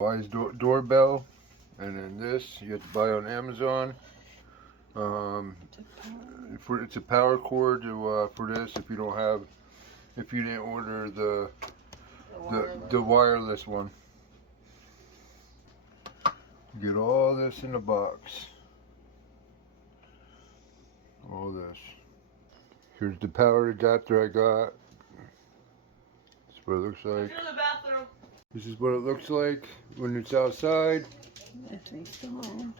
Buy his doorbell, and then this you have to buy on Amazon. It's a power cord for this. If you didn't order the wireless one, get all this in the box. All this. Here's the power adapter I got. That's what it looks like. This is what it looks like when it's outside. Battery's gone.